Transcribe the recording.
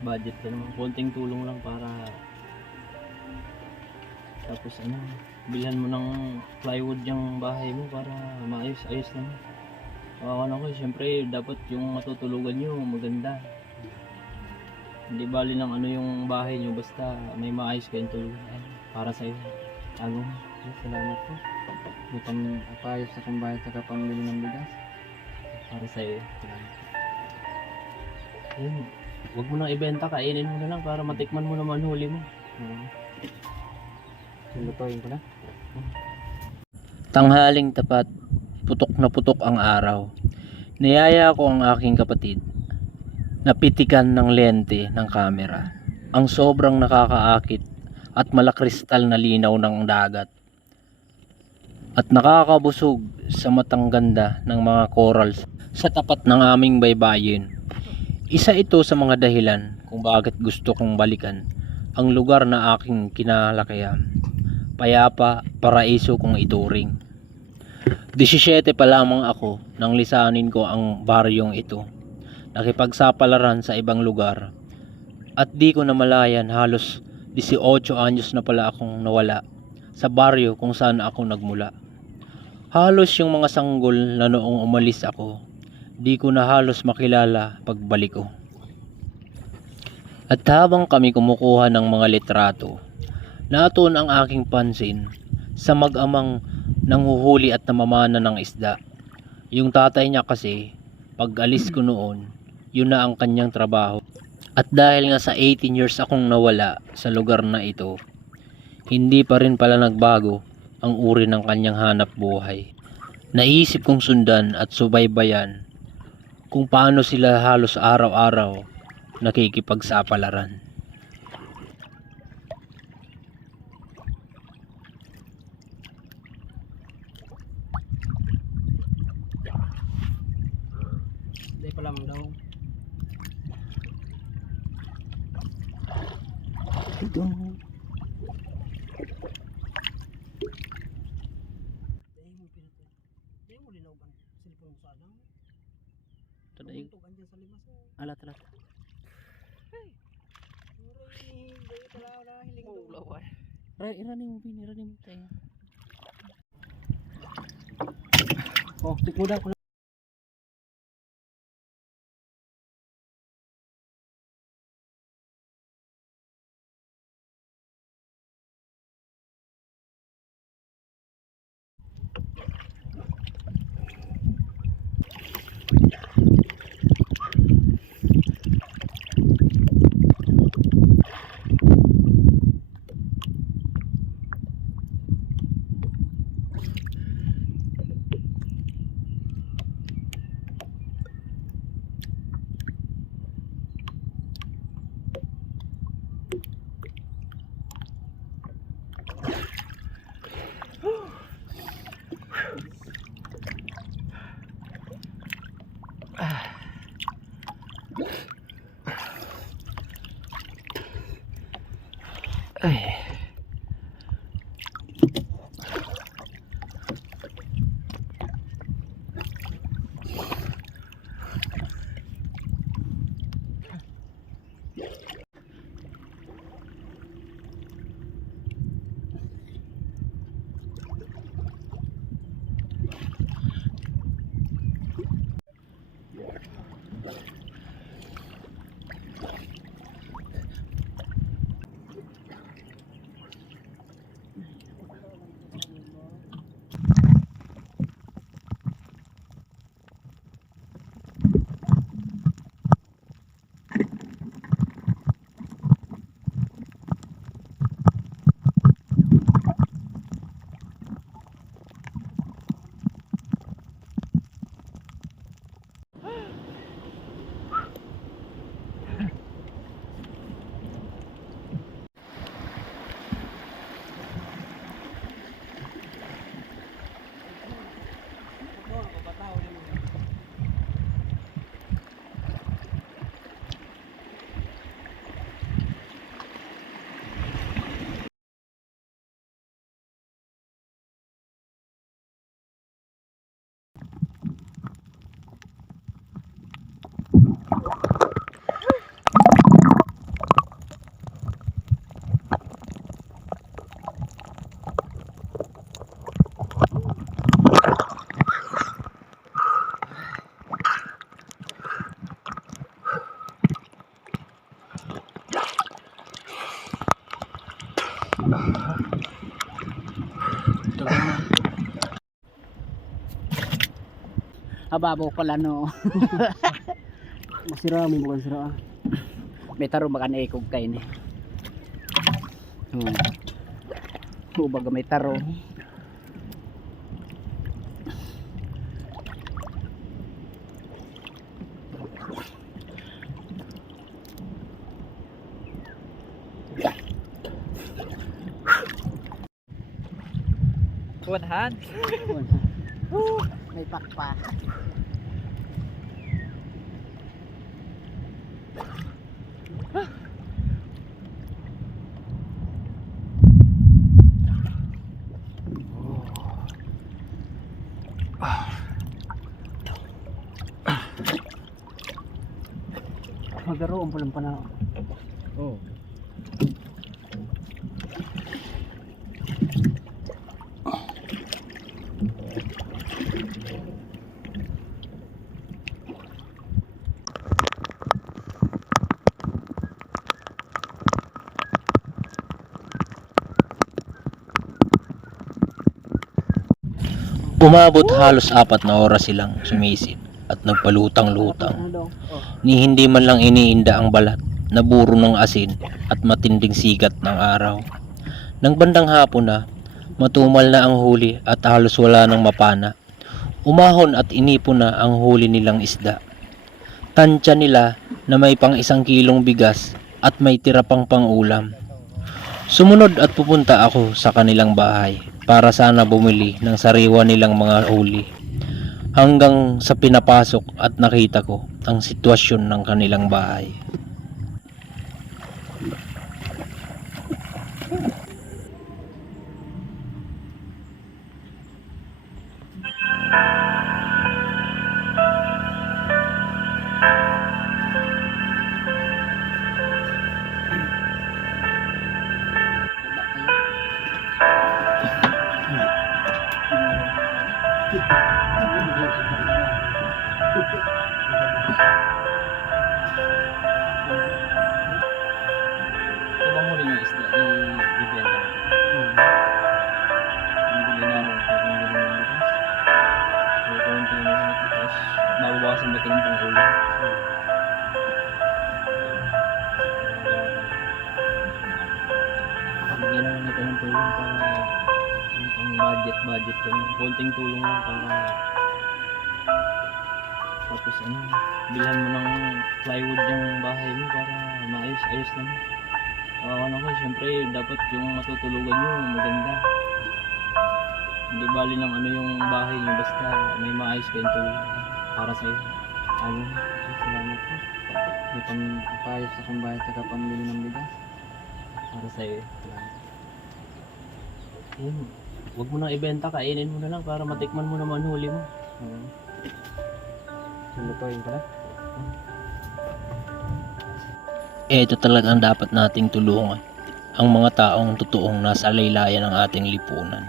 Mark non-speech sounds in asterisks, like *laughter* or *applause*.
budget ka naman. Konting tulong lang para tapos ano, bilhan mo ng plywood yung bahay mo para maayos-ayos naman. Kawawa na ko, siyempre dapat yung matutulugan nyo maganda. Hindi bali ng ano yung bahay nyo, basta may maayos kayong tulugan para sa iyo. Ay, salamat po. Pang apayos sa kumbahay sa pambili ng bigas. para sa iyo. Ayun, Huwag mo nang ibenta, kainin mo na lang para matikman mo naman huli mo. Oo. Lulutuin ko na. Tanghaling tapat, putok na putok ang araw. Niyaya ko ang aking kapatid. Napitikan ng lente ng kamera. Ang sobrang nakakaakit at malakristal na linaw ng dagat. At nakakabusog sa matang ganda ng mga corals sa tapat ng aming baybayin. Isa ito sa mga dahilan kung bakit gusto kong balikan ang lugar na aking kinalakihan. Payapa, paraiso kong ituring. 17 pa lamang ako nang lisanin ko ang baryong ito. Nakipagsapalaran sa ibang lugar. At di ko namalayan halos 18 anyos na pala akong nawala sa baryo kung saan ako nagmula. Halos yung mga sanggol na noong umalis ako, di ko na halos makilala pagbalik ko. At habang kami kumukuha ng mga litrato, Natuon ang aking pansin sa mag-amang nanghuhuli at namamana ng isda. Yung tatay niya kasi, pag alis ko noon, yun na ang kanyang trabaho. At dahil nga sa 18 years akong nawala sa lugar na ito, hindi pa rin pala nagbago ang uri ng kanyang hanap buhay. Naisip kong sundan at subaybayan kung paano sila halos araw-araw nakikipagsapalaran. Hindi pa lamang daw. Ito. Dahil mo pinatay. Dahil mo linaw ba? Cellphone sa lang. Dyan sa limas. Alat, alat. Hindi pala na hiling daw. Ra, irani mo bin, irani mo tayo. Oh, tikuda ko 哎。Ababo pala no. *laughs* Masira mo bukan sira. May taro baka naikog kay ni. Hmm. Ubaga may taro. Hand. May pakpa. Magaro ang pulang pana. Oh. Umabot halos apat na oras silang sumisid at nagpalutang-lutang. Ni hindi man lang iniinda ang balat na buro ng asin at matinding sigat ng araw. Nang bandang hapon na, matumal na ang huli at halos wala nang mapana. Umahon at inipon na ang huli nilang isda. Tansya nila na may pang isang kilong bigas at may tira pang pangulam. Sumunod at pupunta ako sa kanilang bahay para sana bumili ng sariwa nilang mga huli. Hanggang sa pinapasok at nakita ko ang sitwasyon ng kanilang bahay. Na lang ito ng tulong para yung pang budget budget lang. Konting tulong lang para tapos ano, bilhan mo ng plywood yung bahay mo para maayos-ayos naman. Oo naman, syempre dapat yung matutulugan nyo maganda. Hindi bali ng ano yung bahay nyo basta may maayos kayong tulog para sa'yo. Ano? Salamat po. May pang sa kumbahay sa pambili ng bigas. Para sa'yo. Yun, huwag mo nang ibenta, kainin mo na lang para matikman mo naman huli mo. Oo. Sulutuin pala. Eh, ito talaga ang dapat nating tulungan. Ang mga taong totoong nasa laylayan ng ating lipunan.